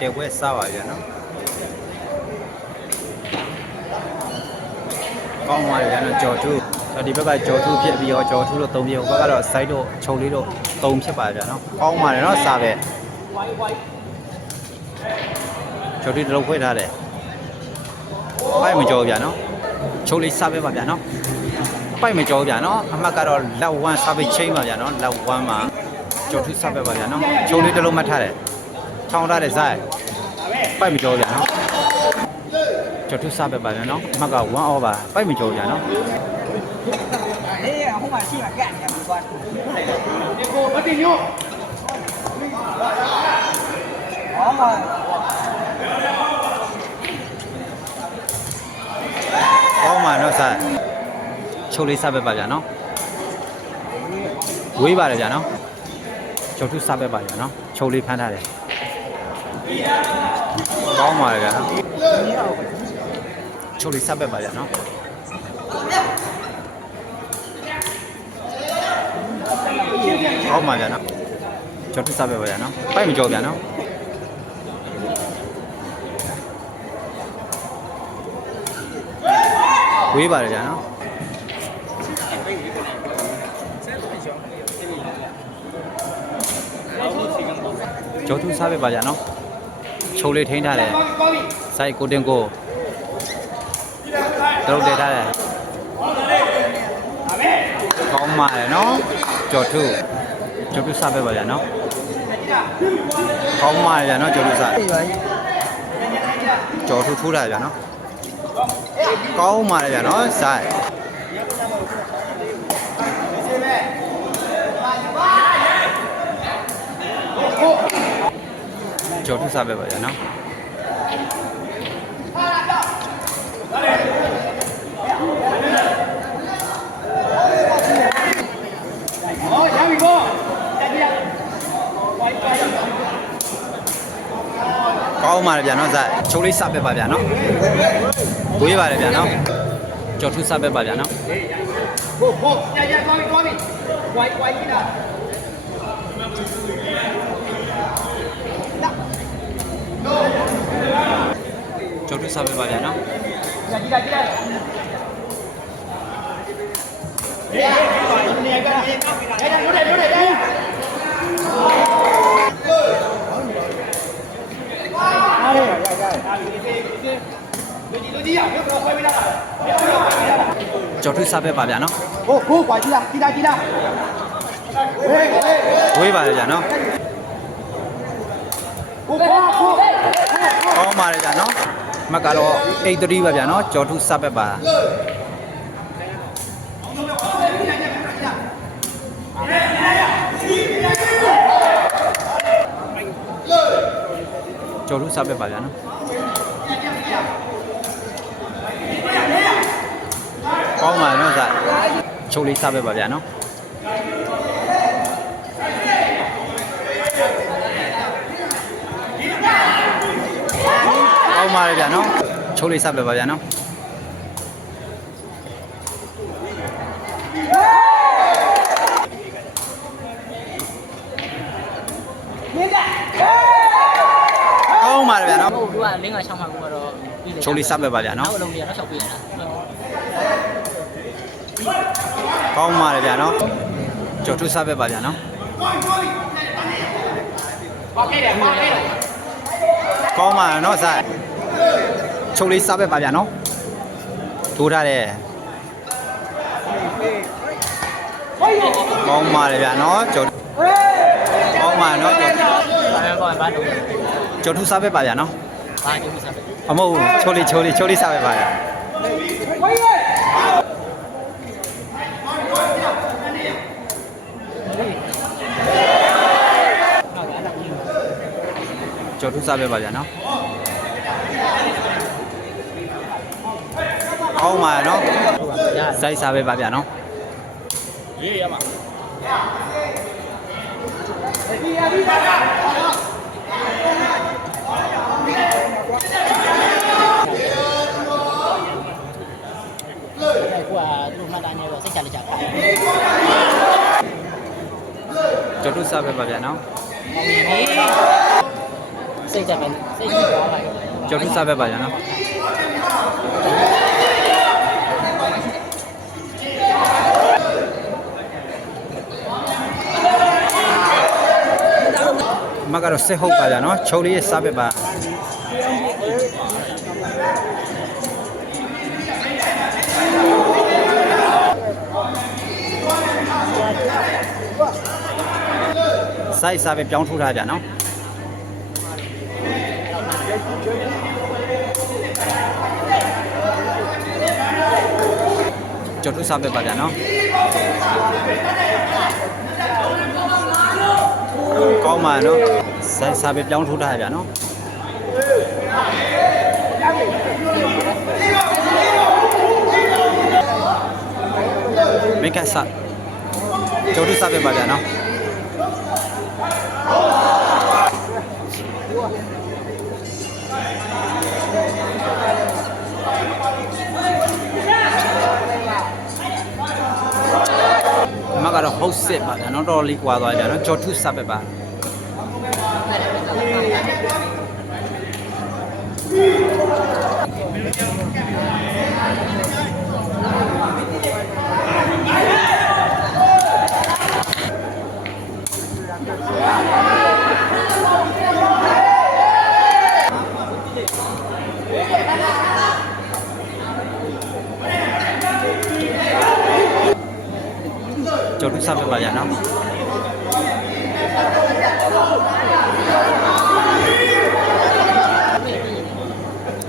တဲပွဲစားပါဗျာနော်ကောင်းပါလေဗျာနော်ကြော်ထူးဒီဘက်ကကြော်ထူးဖြစ်ပြီးတော့ကြော်ထူးလို့သုံးပြဟိုဘက်ကတော့ site တို့ခြုံလေးတို့သုံးဖြစ်ပါဗျာနော်ကောင်းပါလေနော်စားပဲကြော်ထူးတစ်လုံးခွဲထားတယ်ပိုက်မကြော်ဗျာနော်ချုပ်လေးစားပဲပါဗျာနော်ပိုက်မကြော်ဗျာနော်အမှတ်ကတော့လက်1စားပဲချိန်ပါဗျာနော်လက်1မှာကြော်ထူးစားပဲပါဗျာနော်ချုပ်လေးတစ်လုံးမှတ်ထားတယ် ထောင်းထားတယ်ဇိုက်ပိုက်မကြော်ဗျာနော်ကျော်ထုစားပဲပါဗျာနော်အမှတ်က1 over ပိုက်မကြော်ဗျာနော်အေးဟိုမှာရှိမှာကတ်နေမှာသွားဒီကိုမတင်ညို့ဟောမှာကောင်းပါနော်ဆာချုပ်လေးစားပဲပါဗျာနော်ဝေးပါတယ်ဗျာနော်ကျော်ထုစားပဲပါဗျာနော်ချုပ်လေးဖမ်းထားတယ် ကောင်းပါလေဗျာနော်ချုပ်လေးစားပဲပါဗျာနော်ကောင်းပါဗျာနော်ကျော်ထုစားပဲပါဗျာနော်ပိုက်မကြော်ဗျာနော်ဝေးပါတယ်ဗျာနော်ကျော်ထုစားပဲပါဗျာနော် ချုပ်လေးထိန်းထားတယ်စိုက်ကိုတင်ကိုတုတ်တည်ထားတယ်ကောင်းပါလေနော်ကျော်ထုကျော်ထုစားပဲပါဗျာနော်ကောင်းပါလေဗျာနော်ကျော်ထုစားအေးပါကြော်ထူးထိုးတာဗျာနော်ကောင်းပါလေဗျာနော်ဆို ကြော်ထူးစားပဲပါဗျာနော်ကောင်းပါလေဗျာနော်ဆိုင်ချိုးလေးစားပဲပါဗျာနော်ဝေးပါလေဗျာနော်ကြော်ထူးစားပဲပါဗျာနော်ဟိုဟိုညညသွားပြီသွားပြီဝိုင်ဝိုင်ကြီးလား ကြော်ထူးစားပဲပါဗျာနော်ညကြီးလားကြီးလားအေးနေရကနေရနေလို့တယ်လို့တယ်အားရရရလူကြီးလူကြီးရဘယ်တော့ခွဲပေးလာတာကြော်ထူးစားပဲပါဗျာနော်ဟိုဟိုကွာကြီးလားကြီးလားကြီးလားဟေးဟေးဝေးပါလေဗျာနော် ဟိုကွာဟိုကောင်းပါလေဗျာနော်မက်ကတော့83ပါဗျာနော်ကြော်ထူးစားပဲပါကြော်ထူးစားပဲပါဗျာနော်ကောင်းပါနော်စားချုပ်လေးစားပဲပါဗျာနော် ကောင်းပါလေဗျာနော်ချုပ်လေးစားပဲပါဗျာနော်ကောင်းပါလေဗျာနော်ဟုတ်ကလင်းက6မှကူကတော့ပြီးလေချုပ်လေးစားပဲပါဗျာနောနော်က်အလုံးကြီးကတော့6ပြီးရတာကောင်းပါလေဗျာနော်ကြော်ထူးစားပဲပါဗျာနော်ပါခဲ့တယ်ပါခဲ့တယ်ကောင်းပါနော်စား ချုပ်လေးစားပဲပါဗျာနော်ထိုးထားတယ်ကောင်းပါလေဗျာနော်ကြော်ကောင်းပါနော်ကြော်ဘာမှဘာဘာတော့ကြော်ထူးစားပဲပါဗျာနော်ဘာကြည့်မှုစားပဲအမဟုတ်ဘူးချုပ်လေးချုပ်လေးချုပ်လေးစားပဲပါဗျာကြော်ထူးစားပဲပါဗျာနော် ကောင်းပါနော်ရစိုက်စားပဲပါဗျာနော်ရေးရမှာကွာသူတို့မှတ်တမ်းနေတော့စိတ်ချလက်ချခိုင်းကျော်ထုစားပဲပါဗျာနော်အောင်မြင်ပြီစိတ်ကြပဲစိတ်ကြသွားပါရောကျော်ထုစားပဲပါဗျာနော် မကတော့စစ်ဟုတ်ပါဗျာနော်ချုပ်လေးရဲ့စားပဲပါစိုက်စားပဲပြောင်းထိုးထားဗျာနော်ကျော်ထုစားပဲပါဗျာနော်ကောင်းပါနော် စားစားပဲပြောင်းထိုးထားရဗျာနော်မိကဆာကျော်ထုစားပဲပါဗျာနော်မကတော့ဟုတ်စစ်ပါဗျာနော်တော်တော်လေးကွာသွားကြနော်ကျော်ထုစားပဲပါကျော်ထုစားပဲ ပါဗျာနော်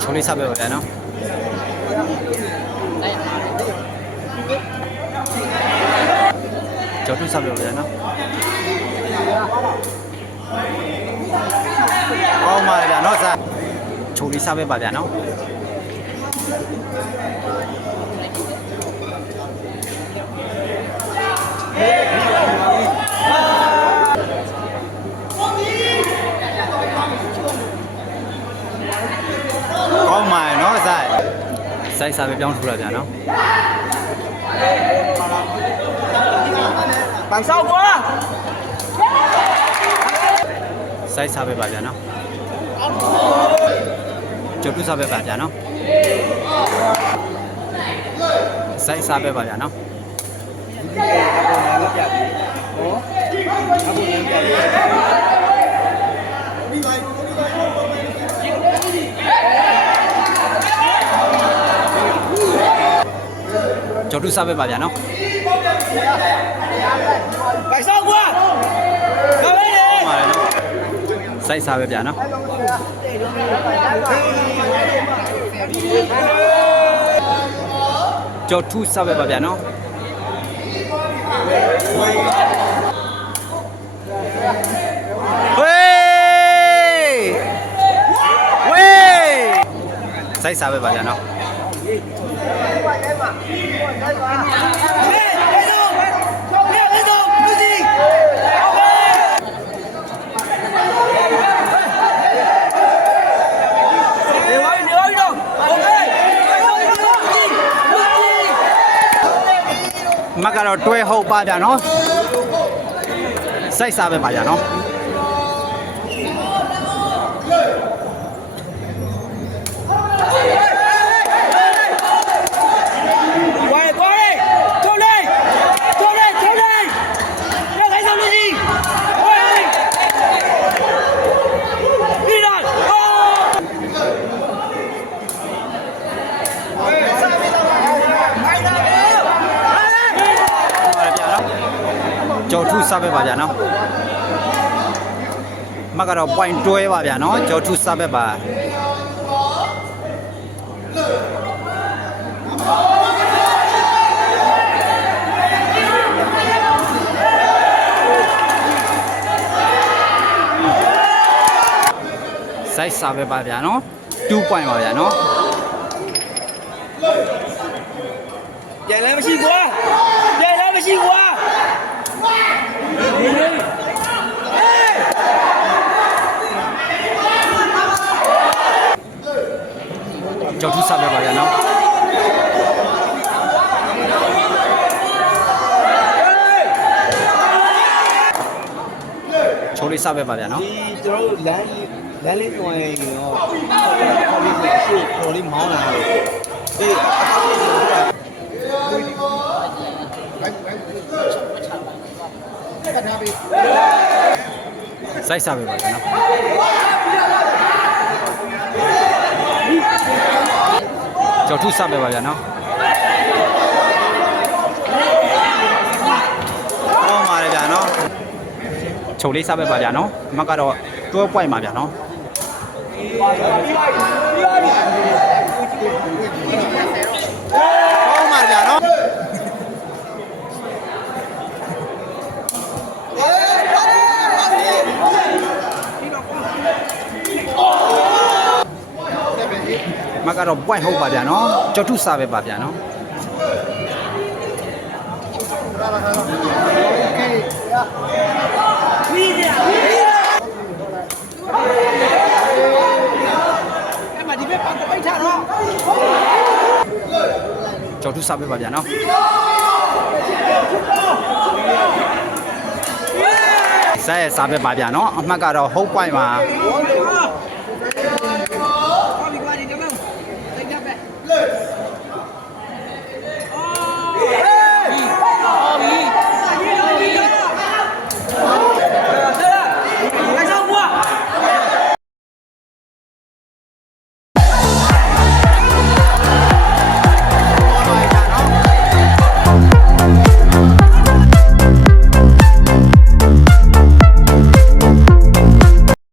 ချိုးလေးစားပဲပါဗျာနော်ကျော်ထုစားပဲပါဗျာနော်ကောင်းပါလေဗျာနော်စားချိုးလေးစားပဲပါဗျာနော် ကောင်းပါရဲ့နော်ဆိုင်ဆိုင်စားပဲပြောင်းထူလာပြန်နော် bằng sau quá ဆိုင်စားပဲပါပြန်နော်ကျော်တူစားပဲပါပြန်နော်ဆိုင်စားပဲပါပြန်နော် ကျော်တူစားပဲပါပြန်နော် bằng sau quá Cậu ấy đi ပါလေနော်စိုက်စားပဲဗျာနော်ကျော်ထူးစားပဲပါဗျာနော်ဝေးဝေးစို က်စားပဲပါဗျာနော် က်ကတော့တွဲဟုတ်ပါဗျာနော်စိုက်စားပဲပါဗျာနော် ထုစားပဲပါဗျာနော်မကတော့ point တွဲပါဗျာနော်ကျော်ထုစားပဲပါစိုက်စားပဲပါဗျာနော်2 point ပါဗျာနော် Chạy lên mà chi quá. Chạy lên mà chi quá. ကျော် ထုစားပဲပါဗျာနော်ချိုးလေးစားပဲပါဗျာနော်ဒီကျွန်တော်တို့လမ်းလမ်းလေးတွင်ရင်တော့ခေါ်ပြီးရှေ့ခေါ်လေးမောင်းလာတယ်ဒီအခါကျ ရင်စိုက်စားပေးပါဗျာနော်ကြော်ထုစားပေးပါဗျာနော်ဟောมาတယ်ဗျာနော်ချုပ်လေးစားပေးပါဗျာနော်အမကတော့တွဲပွိုက်ပါဗျာနော် ကတော့ point ဟုတ်ပါဗျာနော်ကြော်ထုစားပဲပါဗျာနော်အဲ့မှာဒီဘက်ပတ်ပိတ်ထားတော့ကြော်ထုစားပဲပါဗျာနော်စားရစားပဲပါဗျာနော်အမှတ်ကတော့ hold point မှာ